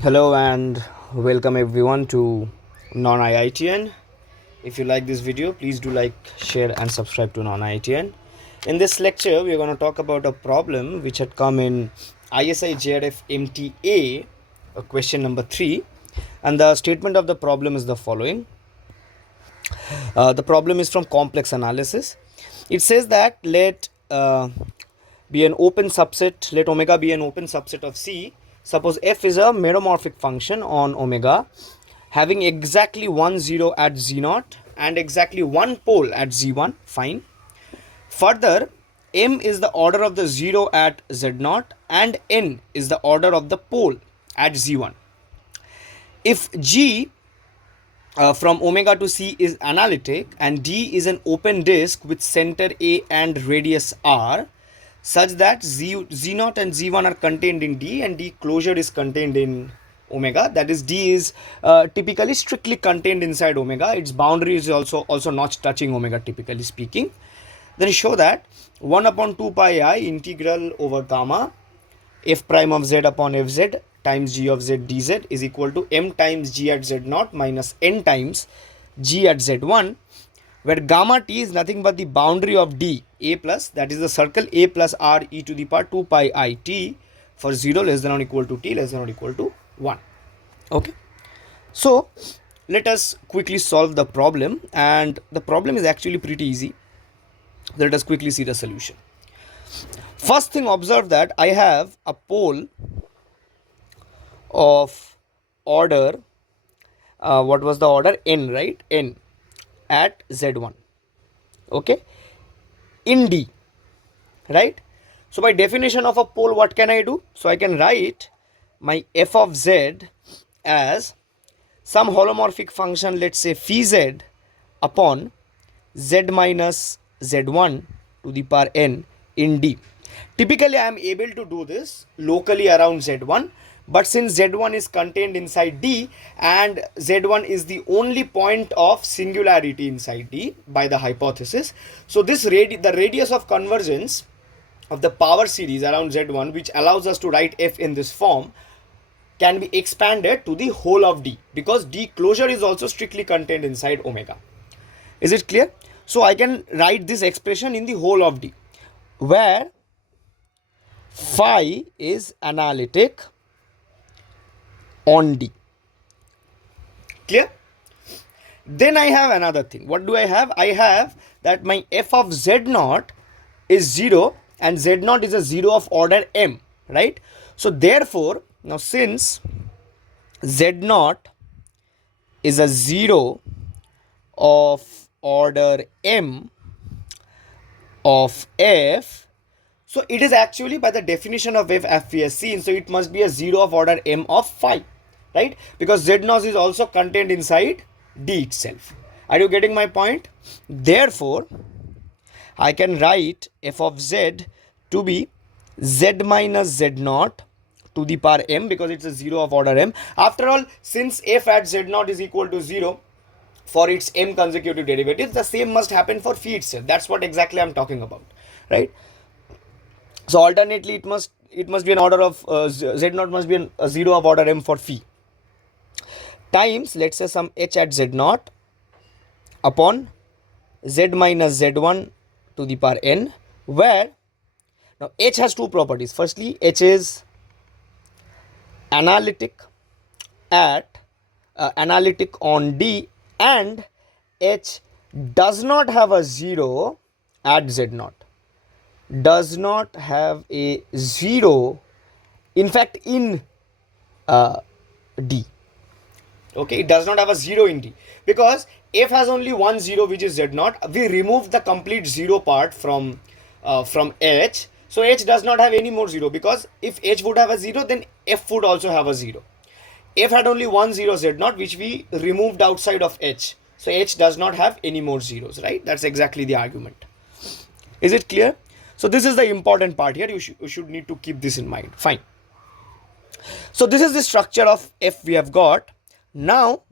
Hello and welcome everyone to non-IITN. If you like this video, please do like, share and subscribe to non-IITN. In this lecture, we are going to talk about a problem which had come in ISI JRF MTA, question number 3. And the statement of the problem is the following. The problem is from complex analysis. It says that let be an open subset, let omega be an open subset of C. Suppose f is a meromorphic function on omega having exactly 1 0 at z0 and exactly one pole at z1. Fine. Further, m is the order of the 0 at z0 and n is the order of the pole at z1. If g from omega to C is analytic and D is an open disk with center A and radius R, such that Z0 and Z1 are contained in D and D closure is contained in omega, that is D is typically strictly contained inside omega, its boundary is also not touching omega typically speaking, then show that 1 upon 2 pi I integral over gamma f prime of z upon fz times g of z dz is equal to m times g at z0 minus n times g at z1, where gamma t is nothing but the boundary of D a plus, that is the circle a plus r e to the power 2 pi I t for 0 less than or equal to t less than or equal to 1. Okay, so let us quickly solve the problem, and the problem is actually pretty easy. Let us quickly see the solution. First thing, observe that I have a pole of order, what was the order? N, right? N at Z1, okay, in D, right? So by definition of a pole, what can I do? So I can write my f of z as some holomorphic function, let's say phi z upon z minus z1 to the power n in D. Typically I am able to do this locally around z1, but since z1 is contained inside D and z1 is the only point of singularity inside D by the hypothesis, so this the radius of convergence of the power series around z1, which allows us to write f in this form, can be expanded to the whole of D, because D closure is also strictly contained inside omega. Is it clear? So I can write this expression in the whole of D, where phi is analytic on D. Clear? Then I have another thing. What do I have? I have that my f of z0 is 0 and z0 is a 0 of order m, right? So therefore, now since z0 is a 0 of order m of f, so it is actually by the definition of f we have seen, so it must be a 0 of order m of phi, right? Because z0 is also contained inside D itself. Are you getting my point? Therefore, I can write f of z to be z minus z0 to the power m, because it's a 0 of order m. After all, since f at z0 is equal to 0 for its m consecutive derivatives, the same must happen for phi itself. That's what exactly I'm talking about, right? So alternately, it must be an order of z0 must be a 0 of order m for phi times, let's say, some h at z0 upon z minus z1 to the power n, where now h has two properties. Firstly, h is analytic at analytic on D, and h does not have a 0 at z0, does not have a 0 in fact in D. Okay, it does not have a 0 in D, because f has only one 0, which is z0. We removed the complete 0 part from h, so h does not have any more 0, because if h would have a 0, then f would also have a 0. F had only one 0 z0, which we removed outside of h, so h does not have any more zeros, right? That's exactly the argument. Is it clear? So this is the important part here. You should need to keep this in mind. Fine. So this is the structure of f we have got. Now,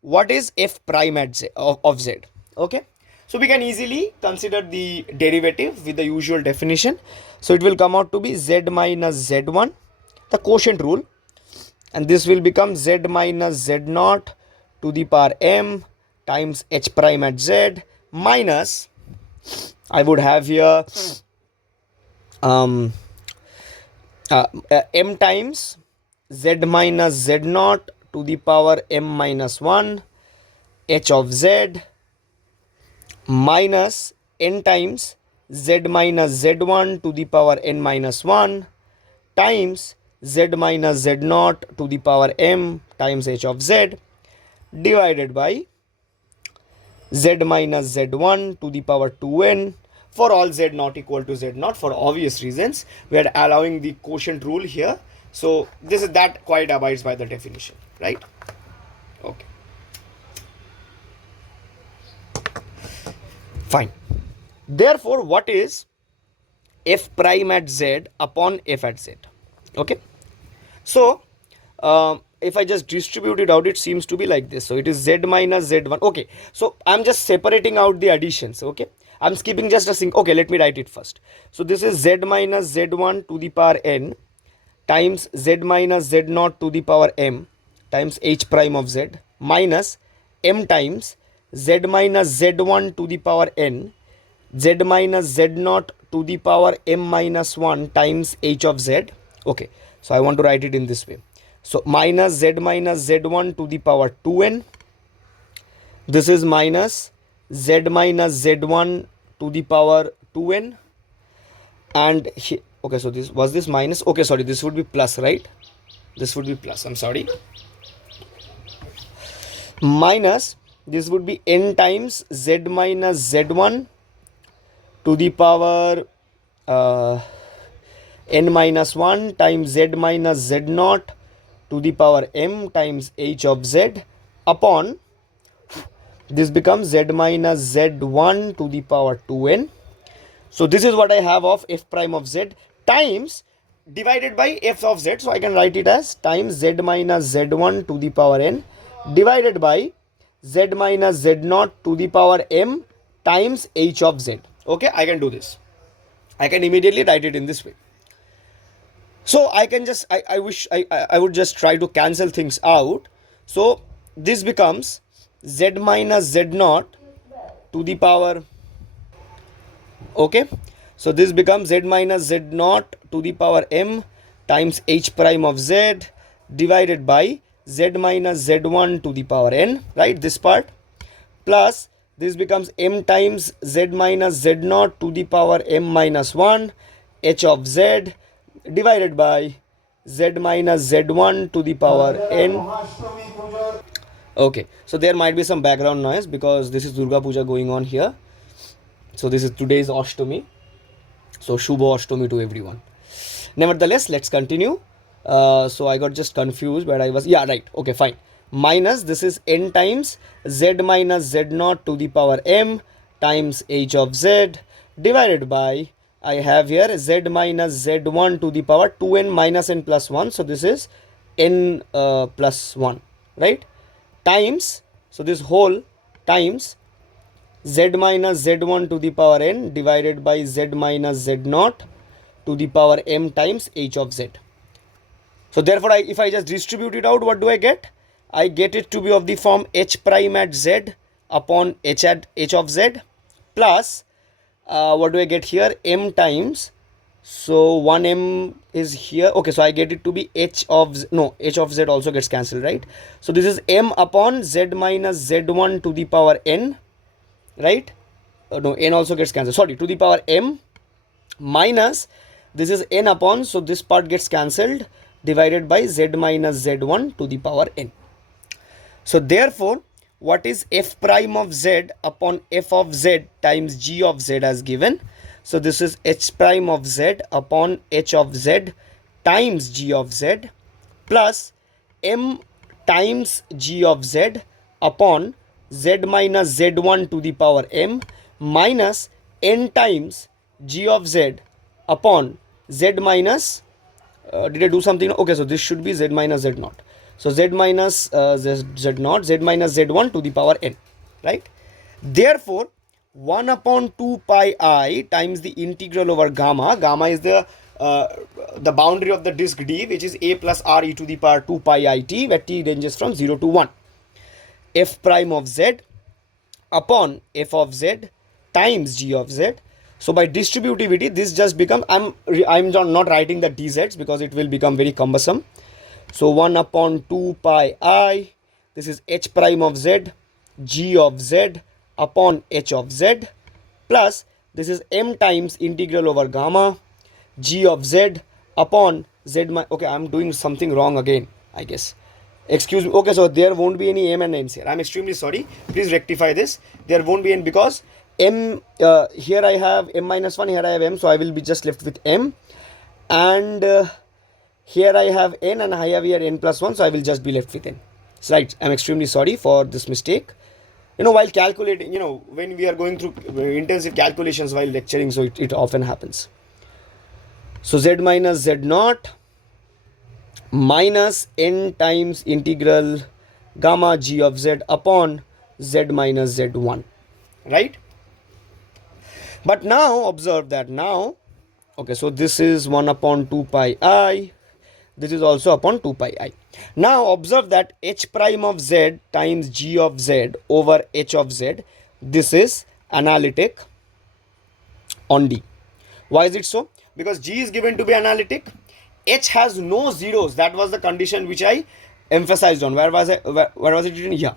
what is f prime at z of z? Okay, so we can easily consider the derivative with the usual definition. So it will come out to be z minus z1, the quotient rule, and this will become z minus z naught to the power m times h prime at z minus, I would have here m times z minus z naught to the power m minus 1 h of z minus n times z minus z1 to the power n minus 1 times z minus z naught to the power m times h of z divided by z minus z1 to the power 2n for all z not equal to z naught. For obvious reasons, we are allowing the quotient rule here. So this is that quite abides by the definition, right? Okay. Fine. Therefore, what is f prime at z upon f at z? Okay. So, if I just distribute it out, it seems to be like this. So it is z minus z1. Okay. So I'm just separating out the additions. Okay. I'm skipping just a single. Okay. Let me write it first. So this is z minus z1 to the power n times z minus z naught to the power m times h prime of z minus m times z minus z1 to the power n z minus z naught to the power m minus 1 times h of z. Okay, so I want to write it in this way. So minus z minus z1 to the power 2n. This is minus z minus z1 to the power 2n. And here, okay, so this was this minus. Okay, sorry, this would be plus, right? This would be plus. I'm sorry. Minus this would be n times z minus z1 to the power n minus 1 times z minus z naught to the power m times h of z upon, this becomes z minus z1 to the power 2n. So this is what I have of f prime of z times divided by f of z. So I can write it as times z minus z1 to the power n divided by z minus z naught to the power m times h of z. Okay, I can do this. I can immediately write it in this way. So I can just, I would just try to cancel things out. So this becomes z minus z naught to the power, okay, so this becomes z minus z naught to the power m times h prime of z divided by z minus z1 to the power n, right, this part, plus this becomes m times z minus z naught to the power m minus 1 h of z divided by z minus z1 to the power n. Okay, so there might be some background noise because this is Durga Puja going on here. So this is today's Ashtami. So Shubha Ashtami to everyone. Nevertheless, let's continue. So I got just confused, but I was, yeah, right. Okay, fine. Minus this is n times z minus z naught to the power m times h of z divided by, I have here z minus z1 to the power 2n minus n plus 1. So this is n plus 1, right? Times, so this whole times z minus z1 to the power n divided by z minus z naught to the power m times h of z. So therefore, if I just distribute it out, what do I get? I get it to be of the form h prime at z upon h at h of z plus, what do I get here? M times, so 1m is here. Okay, so I get it to be h of z, no, h of z also gets cancelled, right? So this is m upon z minus z1 to the power n, right? No, n also gets cancelled, sorry, to the power m minus this is n upon, so this part gets cancelled, divided by z minus z1 to the power n. So therefore, what is f prime of z upon f of z times g of z as given? So this is h prime of z upon h of z times g of z plus m times g of z upon z minus z1 to the power m minus n times g of z upon z minus, did I do something? Okay, so this should be z minus z naught. So z minus z naught, z minus z1 to the power n, right? Therefore, 1 upon 2 pi I times the integral over gamma. Gamma is the the boundary of the disk D, which is a plus r e to the power 2 pi I t, where t ranges from 0 to 1. F prime of z upon f of z times g of z. So by distributivity, this just becomes, I'm not writing the dz's because it will become very cumbersome. So 1 upon 2 pi I, this is h prime of z, g of z upon h of z, plus this is m times integral over gamma g of z upon z. Okay, I'm doing something wrong again, I guess. Excuse me. Okay, so there won't be any m and n's here. I'm extremely sorry. Please rectify this. There won't be n because m, here I have m minus 1, here I have m, so I will be just left with m. And here I have n and I have here n plus 1, so I will just be left with n. So, right, I'm extremely sorry for this mistake. You know, while calculating, you know, when we are going through intensive calculations while lecturing, so it often happens. So z minus z naught minus n times integral gamma g of z upon z minus z1, right? But now observe that now, okay, so this is 1 upon 2 pi I, this is also upon 2 pi I. Now observe that h prime of z times g of z over h of z, this is analytic on D. Why is it so? Because g is given to be analytic, h has no zeros. That was the condition which I emphasized on. Where was it written here?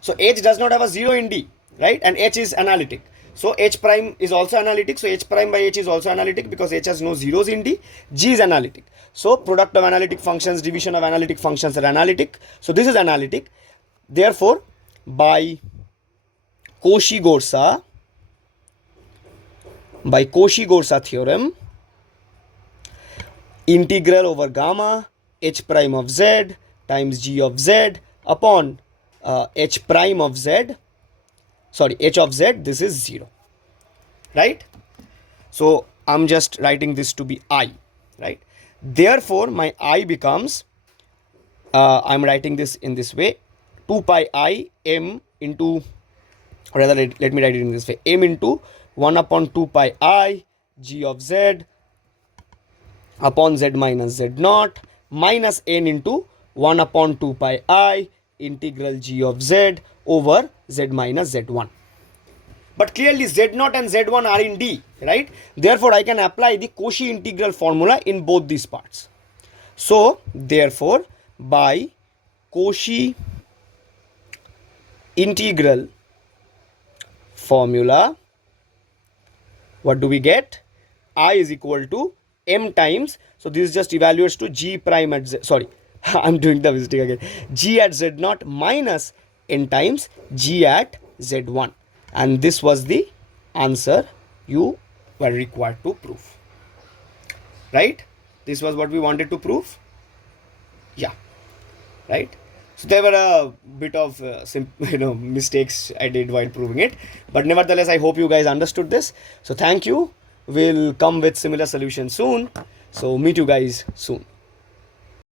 So h does not have a zero in D, right? And h is analytic. So h prime is also analytic. So h prime by h is also analytic because h has no zeros in D. G is analytic. So product of analytic functions, division of analytic functions are analytic. So this is analytic. Therefore, by Cauchy-Gorsa theorem, integral over gamma h prime of z times g of z upon h prime of z, sorry, h of z, this is 0, right? So I'm just writing this to be I, right? Therefore my I becomes, I'm writing this in this way, 2 pi I m into, or rather let me write it in this way, m into 1 upon 2 pi I g of z upon z minus z naught minus n into 1 upon 2 pi I integral g of z over z minus z1. But clearly z0 and z1 are in D, right? Therefore, I can apply the Cauchy integral formula in both these parts. So, therefore, by Cauchy integral formula, what do we get? I is equal to m times, so this just evaluates to g prime at z, sorry, I'm doing the mistake again, g at z0 minus n times g at z1. And this was the answer you were required to prove, right? This was what we wanted to prove. Yeah, right? So there were a bit of mistakes I did while proving it, but nevertheless I hope you guys understood this. So thank you. We'll come with similar solutions soon. So meet you guys soon.